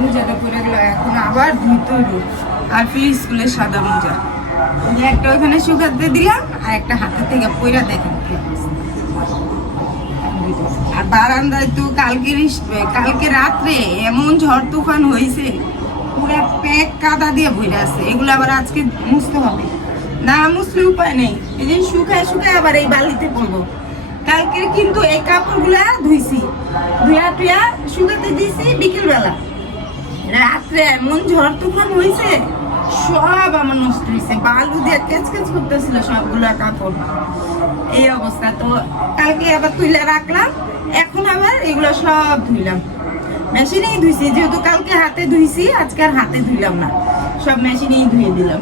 মোজাটা পরে গেল এখন আবার ধুইতে আর ফির স্কুলের সাদা মোজা। একটা ওখানে শুকাতে দিলাম, আর একটা হাতে থেকে পইরা দেখেন আর বারান্দায় তো কালকে কালকে রাত্রে এমন ঝড় তুফান হয়েছে পুরো প্যাক কাদা দিয়ে ভরে আছে। এগুলো আবার আজকে মুছতে হবে। না মুছলে উপায় নেই। এই যে শুকায় শুকায় আবার এই বালিতে পড়ব। কালকে কিন্তু এই কাপড়গুলা ধুইছি। ধুয়া টুয়া শুকাতে দিছি বিকেলবেলা। রাত্রে এমন ঝড় তুফান হয়েছে সব আমার নষ্ট হয়েছে বালু দিয়ে কেচ কেচ করতেছিল সবগুলা কাপড়। এই অবস্থা। তো কালকে আবার তুলে রাখলাম, এখন আবার এগুলো সব ধুইলাম। মেশিনেই ধুইছি, যেহেতু কালকে হাতে ধুইছি, আজকে আর হাতে ধুইলাম না। সব মেশিনেই ধুয়ে দিলাম।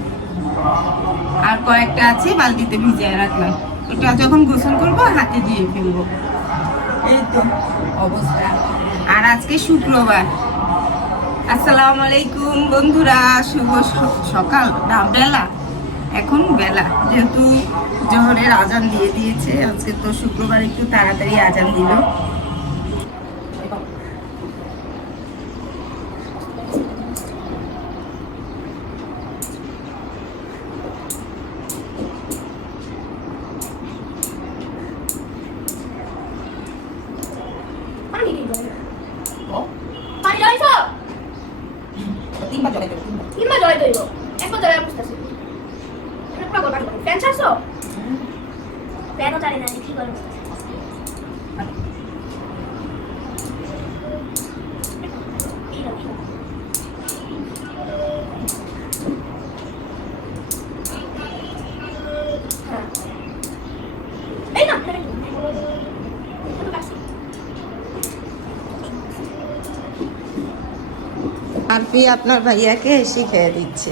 আর কয়েকটা আছে, বালতিতে ভিজিয়ে রাখলাম। ওটা যখন গোসল করব, হাতে দিয়ে ফেলব। এই তো অবস্থা। আর আজকে শুক্রবার। আসসালামু আলাইকুম বন্ধুরা, শুভ সকাল, না, বেলা। এখন বেলা, যেহেতু জহরের আজান দিয়ে দিয়েছে, আজকে তো শুক্রবার একটু তাড়াতাড়ি আজান দিল। জলে দইব একবার জলে বুঝতেছি। পুরো গোল পানি ফ্যান ছাড়ছো? ফ্যানও জানি না কি করে এই না আরফি আপনার ভাইয়াকে শিখিয়ে দিচ্ছে।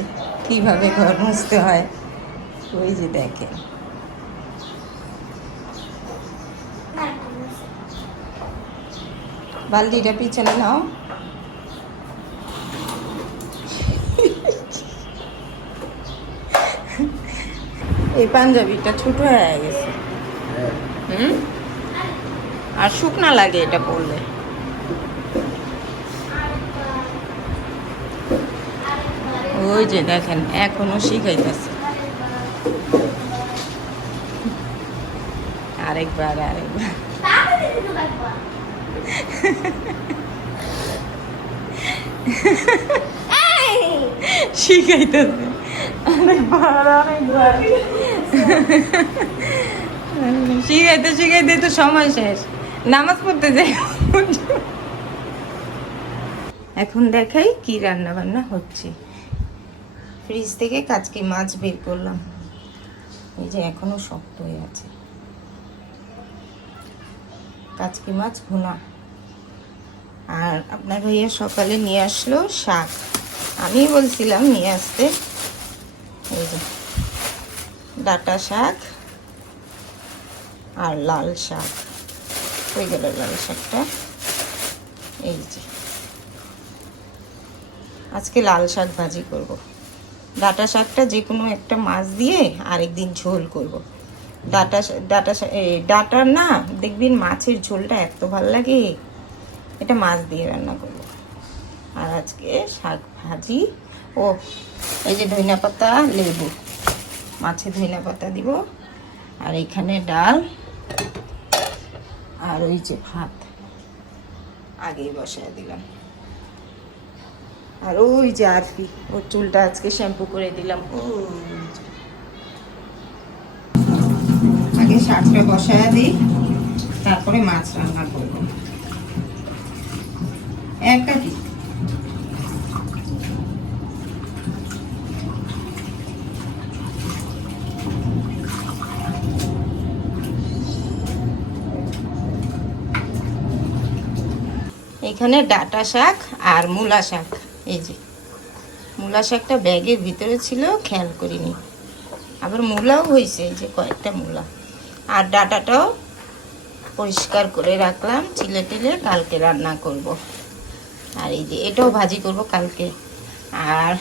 কীভাবে ঘর মুছতে হয়? ওই যে দেখেন। বালতিটা পিছনে নাও। এই পাঞ্জাবিটা ছোট হয়ে গেছে। হুম? আর শুকনা লাগে এটা পরলে। ওই যে দেখেন, এখনও শিখাইতেছে। আরেকবার আরেকবার। শিখাইতে শিখাইতে তো সময় শেষ। নামাজ পড়তে যাই। এখন দেখাই কি রান্না বান্না হচ্ছে। ফ্রিজ থেকে কাচকি মাছ বের করলাম। এই যে এখনও শক্ত হয়ে আছে। কাচকি মাছ ভুনা। আর আপনার ভাইয়া সকালে নিয়ে আসলো শাক। আমি বলছিলাম নিয়ে আসতে। এই যে ডাটা শাক আর লাল শাক। হয়ে গেল লাল শাকটা। এই যে। আজকে লাল শাক ভাজি করব। ডাটা শাকটা যে কোনো একটা মাছ দিয়ে আরেকদিন ঝোল করব। ডাটা ডাটা ডাটার না, দেখবেন মাছের ঝোলটা এত ভালো লাগে, এটা মাছ দিয়ে রান্না করব। আর আজকে শাক ভাজি, ও, এই যে ধনিয়া পাতা, লেবু মাছে ধনিয়া পাতা দিব আর এখানে ডাল, আর ওই যে ভাত আগেই বসায় দিলাম আর ওই যে আরফি ওর চুলটা আজকে শ্যাম্পু করে দিলাম। আগে শাকটা বসায় দিই তারপরে মাছ রান্না করব। একাটি এখানে ডাটা শাক আর মূলা শাক। এই যে, মূলা শাকটা ব্যাগের ভিতরে ছিল, খেয়াল করিনি। আবার মূলাও হয়েছে, এই যে কয়েকটা মূলা। আর ডাটাটাও পরিষ্কার করে রাখলাম, চিলে টিলে কালকে রান্না করব। আর এই যে, এটাও ভাজি করব কালকে। আর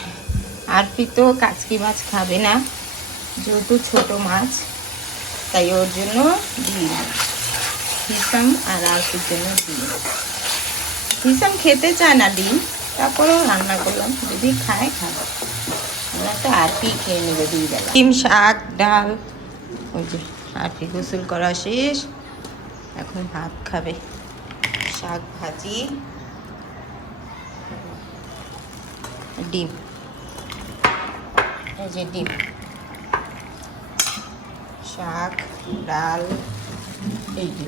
আর তো কাচকি মাছ খাবে না, যেহেতু ছোট মাছ, তাই ওর জন্য দিই না হিসাম আর আলুর জন্য ডিম। হিসাম খেতে চায় না ডিম তারপরেও রান্না করলাম, যদি খায় খাবে আমরা তো আরপি খেয়ে নেবে দুই ডিম, শাক, ডাল, ওই যে আরপি গোসল করা শেষ। এখন ভাত খাবে। শাক ভাজি, ডিম। এই যে ডিম। শাক, ডাল, এই যে।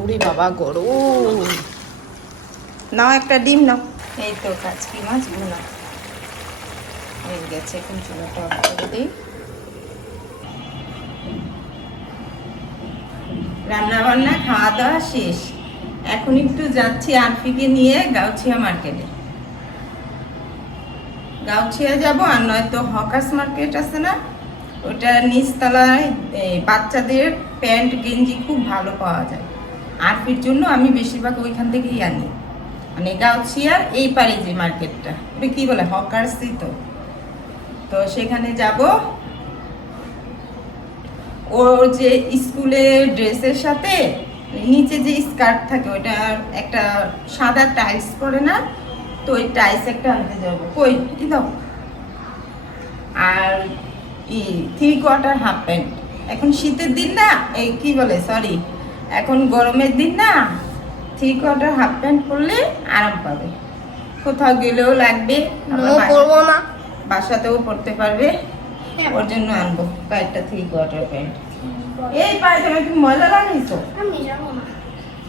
উড়ি বাবা, গরম। নাও একটা ডিম নাও। এই তো কাচকি মাছ গুনা হয়ে গেছে, এখন চুলাটা অফ করে দিই। রান্না বান্না খাওয়া দাওয়া শেষ। এখন একটু যাচ্ছি আরফিকে নিয়ে গাউছিয়া মার্কেটে। গাউছিয়া যাব, আর নয়তো হকার্স মার্কেট আছে না? ওটা নিচতলায় বাচ্চাদের প্যান্ট, গেঞ্জি খুব ভালো পাওয়া যায়। আরফির জন্য আমি বেশিরভাগ ওইখান থেকেই আনি। মানে গাউছিয়ার এই পারে যে মার্কেটটা। ওটা কি বলে? হকার্সই তো তো সেখানে যাব। ওর যে স্কুলে ড্রেসের সাথে, নিচে যে স্কার্ট থাকে ওটা একটা সাদা টাইলস পরে না, তো ওই টাইলস একটা আনতে যাব। কই? কি দাও? আর ই থ্রি কোয়ার্টার হাফ প্যান্ট এখন শীতের দিন না, এই কি বলে সরি এখন গরমের দিন না থ্রি কোয়ার্টার হাফ প্যান্ট পরলে আরাম পাবে। কোথাও গেলেও লাগবে নো না। বাসাতেও পড়তে পারবে হ্যাঁ। ওর জন্য আনব কয়েকটা থ্রি কোয়ার্টার প্যান্ট এই পায়জামা তুমি আমি যাব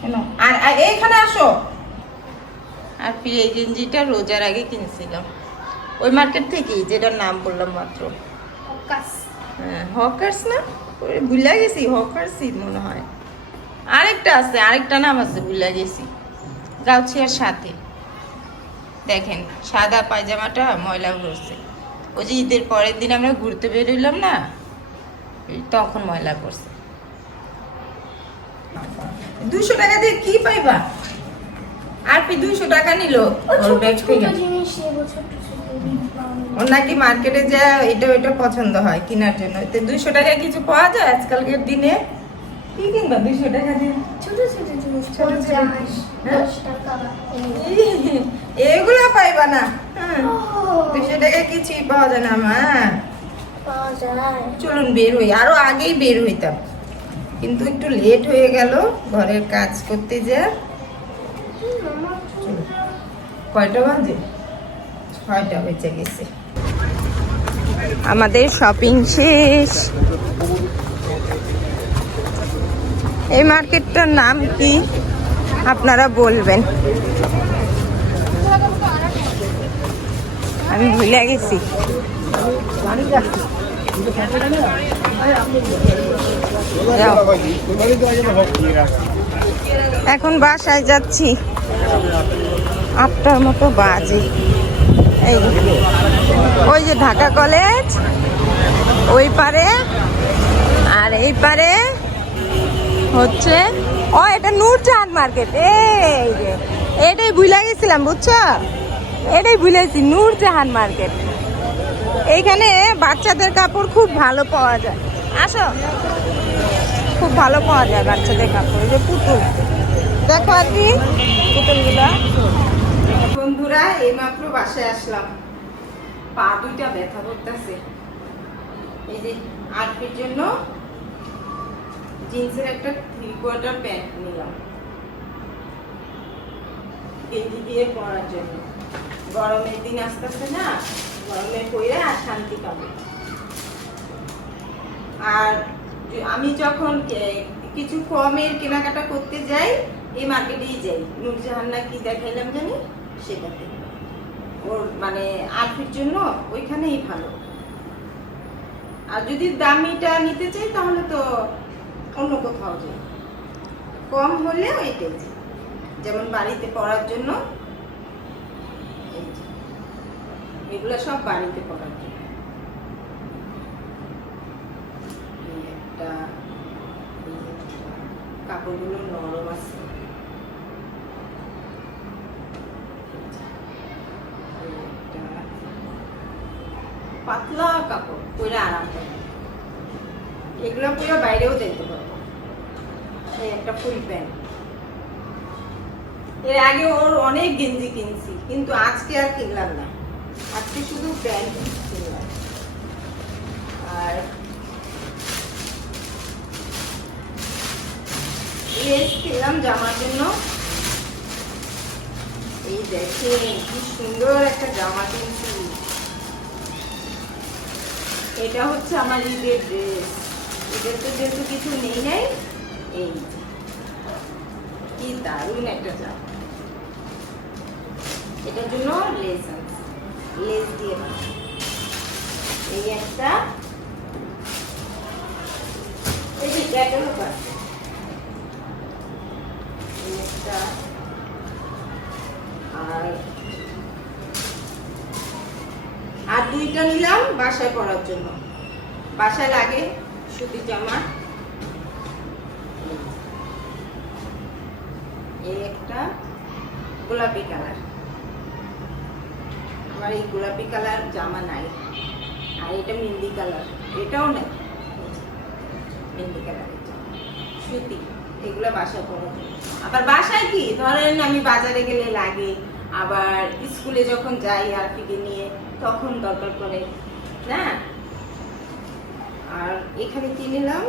কেন? আর আর এইখানে আসো। আর এই গেঞ্জিটা রোজার আগে কিনছিলাম। ওই মার্কেট থেকেই যেটার নাম বললাম মাত্র। হ্যাঁ হকার্স না? ভুলে গেছি হকার্সই মনে হয়। আরেকটা আছে আরেকটা নাম আছে ভুলে গেছি। গাউছিয়ার সাথে। দেখেন সাদা পায়জামাটা ময়লা করছে ওই যে ঈদের পরের দিন আমরা ঘুরতে বেরোইলাম না তখন ময়লা করছে দুশো টাকা দিয়ে কি পাইবা? আর কি দুইশো টাকা নিল ওর নাকি মার্কেটে যা এটা ওইটা পছন্দ হয় কেনার জন্য। তো দুইশো টাকায় কিছু পাওয়া যায় আজকালকার দিনে? কি কিনবা দুইশো টাকা দিয়ে। ছোট ছোট জিনিস ছোট ছোট পঞ্চাশ জিনিস, হ্যাঁ? দশ টাকা। এগুলো পাইবা না। হ্যাঁ। ও, দুইশো টাকায় কিছুই পাওয়া যায় না মা চলুন বের হই। আরও আগেই বের হইতাম। কিন্তু একটু লেট হয়ে গেল। ঘরের কাজ করতে যা। কয়টা বাজে? ছয়টা বেঁচে গেছে। আমাদের শপিং শেষ। এই মার্কেটটার নাম কি? আপনারা বলবেন। আমি ভুলে গেছি। এখন বাসায় যাচ্ছি। আটটার মতো বাজে। এই ওই যে ঢাকা কলেজ, ওই পারে, আর এই পারে হচ্ছে? ও, এটা নূরজাহান মার্কেট। এই যে, এটাই ভুলে গেছিলাম, বুঝছ? এটাই ভুলেছি নূরজাহান মার্কেট। এইখানে বাচ্চাদের কাপড় খুব ভালো পাওয়া যায়। আসো। খুব ভালো পাওয়া যায় বাচ্চাদের কাপড় যে পুতুল। দেখো আর কি পুতুলগুলো। বন্ধুরা, এইমাত্র বাসায় আসলাম। পা দুইটা ব্যথা করতেছে। এই যে আটকের জন্য জিন্সের একটা থ্রি কোয়ার্টার প্যান্ট নিলাম। গেঞ্জি দিয়ে পরার জন্য। গরমের দিন আস্তে আস্তে না, গরমে পরে আর শান্তি পাবে। আর আমি যখন কিছু কমের কেনাকাটা করতে যাই, এই মার্কেটেই যাই। নূরজাহান না কি দেখাইলাম জানি? সেটাতে। ওর মানে আর্থিক জন্য ওইখানেই ভালো। আর যদি দামিটা নিতে চাই, তাহলে তো অন্য কোথাও যাই কম হলে ওইটাই। যেমন বাড়িতে পড়ার জন্য এগুলো সব বাড়িতে পড়ার জন্য। একটা কাপড়গুলো নরম আছে। পাতলা কাপড়, পরে আরাম পাবে। এগুলো পুরো বাইরেও যাইতে পারব একটা ফুল প্যান্ট। এর আগে ওর অনেক গেঞ্জি কিনছি, কিন্তু আজকে আর কিনলাম না। আজকে শুধু প্যান্ট কিনলাম। আর কিনলাম জামার জন্য। এই দেখেন, কি সুন্দর একটা জামা কিনছি। এটা হচ্ছে আমার ঈদের ড্রেস ঈদের তো যেহেতু কিছু নেই নাই, এই। কি দারুণ একটা জামা এটার জন্য লেস আছে লেস দিয়ে এই একটা। এই যে একটা আর আর দুইটা নিলাম বাসায় পরার জন্য। বাসায় লাগে। সুতির জামা এই একটা গোলাপি কালার। আমার এই গোলাপি কালার জামা নাই। আর এটা মেহেন্দি কালার। এটাও নাই। মেহেন্দি কালারের জামা সুতি। এগুলো বাসায় পরো। আবার বাসায় কি? ধরেন আমি বাজারে গেলে লাগে। আবার স্কুলে যখন যাই আর থেকে নিয়ে, তখন দরকার পড়ে। আর এখানে কি নিলাম?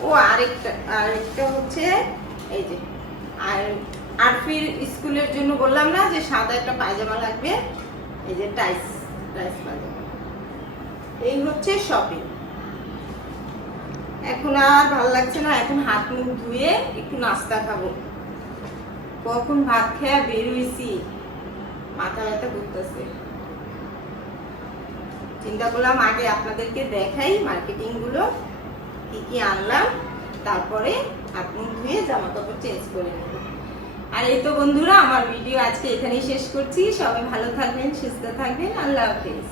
ও, আরেকটা আরেকটা হচ্ছে, এই যে, আর, আরফির স্কুলের জন্য বললাম না যে সাদা একটা পায়জামা লাগবে, এই যে টাইস টাইস পায়জামা। এই হচ্ছে শপিং এখন আর ভালো লাগছে না, এখন হাত মুখ ধুয়ে একটু নাস্তা খাব। কখন ভাত খেয়ে বের হয়েছি, মাথা ব্যথা করতেছে। চিন্তা করলাম আগে আপনাদেরকে দেখাই মার্কেটিংগুলো কি কি আনলাম, তারপরে আপনি ধুয়ে জামা কাপড় চেঞ্জ করে নেব আর এই তো বন্ধুরা, আমার ভিডিও আজকে এখানেই শেষ করছি। সবাই ভালো থাকবেন, সুস্থ থাকবেন। আল্লাহ হাফিজ।